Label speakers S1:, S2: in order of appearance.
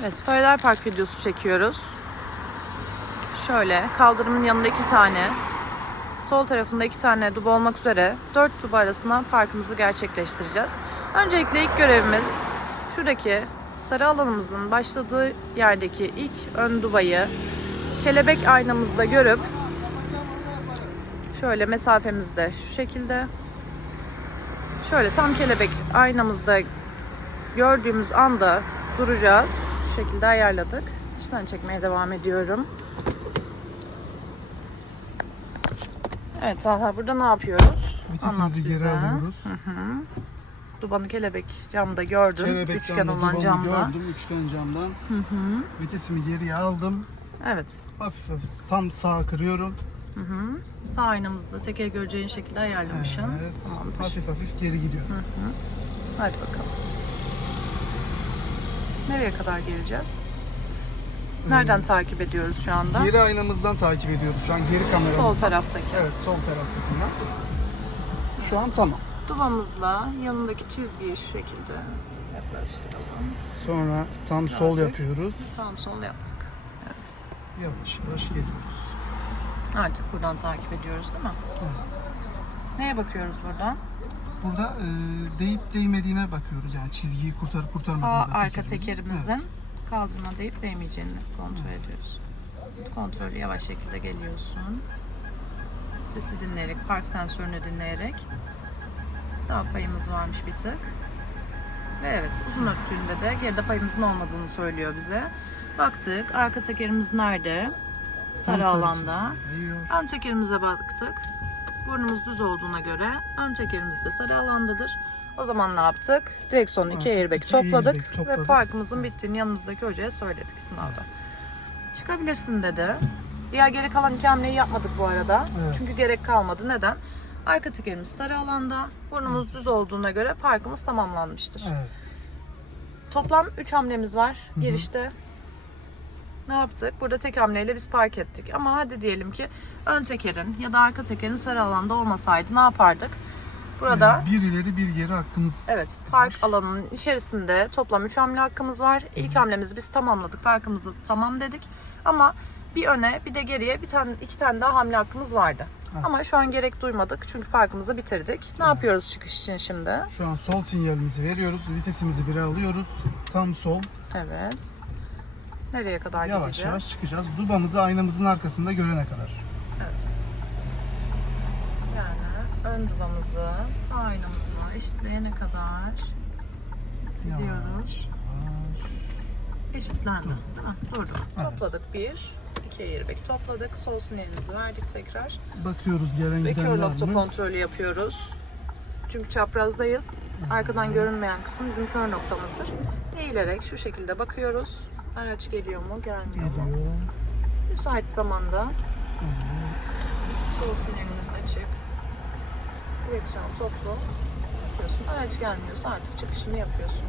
S1: Evet, paralel park videosu çekiyoruz. Şöyle, kaldırımın yanında iki tane, sol tarafında iki tane duba olmak üzere dört duba arasında parkımızı gerçekleştireceğiz. Öncelikle ilk görevimiz şuradaki sarı alanımızın başladığı yerdeki ilk ön dubayı kelebek aynamızda görüp şöyle mesafemizde şu şekilde şöyle tam kelebek aynamızda gördüğümüz anda duracağız. Şekilde ayarladık. İçten çekmeye devam ediyorum. Evet Talha burada ne yapıyoruz? Anlat
S2: Vitesimizi
S1: bize.
S2: geri alıyoruz.
S1: Dubanı kelebek camda gördün.
S2: Kelebek
S1: Üçgen
S2: camda
S1: olan camda.
S2: gördüm üçgen camdan. Vitesimi geriye aldım.
S1: Evet.
S2: Hafif hafif tam sağa kırıyorum.
S1: Sağ aynamızda teker göreceğin şekilde ayarlamışsın.
S2: Evet.
S1: Tamamdır.
S2: Hafif hafif geri gidiyorum.
S1: Hadi bakalım. Nereye kadar geleceğiz? Nereden takip ediyoruz şu anda?
S2: Geri aynamızdan takip ediyoruz şu an geri kameramızdan.
S1: Sol taraftaki.
S2: Evet sol taraftakinden. Şu an tamam.
S1: Duvamızla yanındaki çizgiyi şu şekilde yaklaştıralım.
S2: Sonra tam sol yapıyoruz.
S1: Tam sol yaptık. Evet.
S2: Yavaş yavaş geliyoruz.
S1: Artık buradan takip ediyoruz değil mi?
S2: Evet.
S1: Neye bakıyoruz buradan?
S2: Burada e, değip değmediğine bakıyoruz. Yani çizgiyi kurtarıp
S1: Sağ
S2: kurtarmadığımıza
S1: arka
S2: tekerimizin. Evet.
S1: kaldırma deyip değmeyeceğini kontrol ediyoruz. Kontrolü yavaş şekilde geliyorsun. Sesi dinleyerek, park sensörünü dinleyerek. Daha payımız varmış bir tık. Ve evet uzun öttüğünde de geride payımızın olmadığını söylüyor bize. Baktık arka tekerimiz nerede? Sarı
S2: Tam
S1: alanda. Ön tekerimize baktık. Burnumuz düz olduğuna göre ön tekerimiz de sarı alandadır. O zaman ne yaptık? Direksiyonu iki
S2: Artık
S1: airbag
S2: iki
S1: topladık,
S2: airbag
S1: ve
S2: topladık.
S1: parkımızın bittiğini yanımızdaki hocaya söyledik sınavda. Çıkabilirsin dedi. Diğer geri kalan iki hamleyi yapmadık bu arada.
S2: Evet.
S1: Çünkü gerek kalmadı. Neden? Arka tekerimiz sarı alanda, burnumuz düz olduğuna göre parkımız tamamlanmıştır.
S2: Evet.
S1: Toplam 3 hamlemiz var girişte. Ne yaptık? Burada tek hamleyle biz park ettik. Ama hadi diyelim ki ön tekerin ya da arka tekerin sarı alanda olmasaydı ne yapardık? Burada
S2: Yani bir ileri bir geri hakkımız
S1: evet park alanının içerisinde toplam 3 hamle hakkımız var. İlk hamlemizi biz tamamladık. Parkımızı tamam dedik. Ama bir öne bir de geriye bir tane iki tane daha hamle hakkımız vardı.
S2: Evet.
S1: Ama şu an gerek duymadık çünkü parkımızı bitirdik. Ne yapıyoruz çıkış için şimdi?
S2: Şu an sol sinyalimizi veriyoruz. Vitesimizi bire alıyoruz. Tam sol.
S1: Evet. Nereye kadar
S2: Yavaş
S1: gideceğiz?
S2: yavaş çıkacağız. Dubamızı aynamızın arkasında görene kadar.
S1: Evet. Yani ön duvamızı sağ aynamızla eşitleyene kadar
S2: Yavaş.
S1: gidiyoruz.
S2: yavaş.
S1: Eşitlendi mi? Durduk.
S2: Evet.
S1: Topladık bir, iki airbag topladık. Sol sinyalimizi verdik tekrar.
S2: Bakıyoruz gelen
S1: Ve
S2: giden
S1: kör
S2: var
S1: nokta kontrolü yapıyoruz. Çünkü çaprazdayız. Arkadan görünmeyen kısım bizim kör noktamızdır. Eğilerek şu şekilde bakıyoruz. Araç geliyor mu, gelmiyor mu?
S2: Geliyor.
S1: Müsait zamanda. Sol sinyalimiz açık. Direksiyon toplu. Yapıyorsun. Araç gelmiyorsa artık çıkışını yapıyorsun.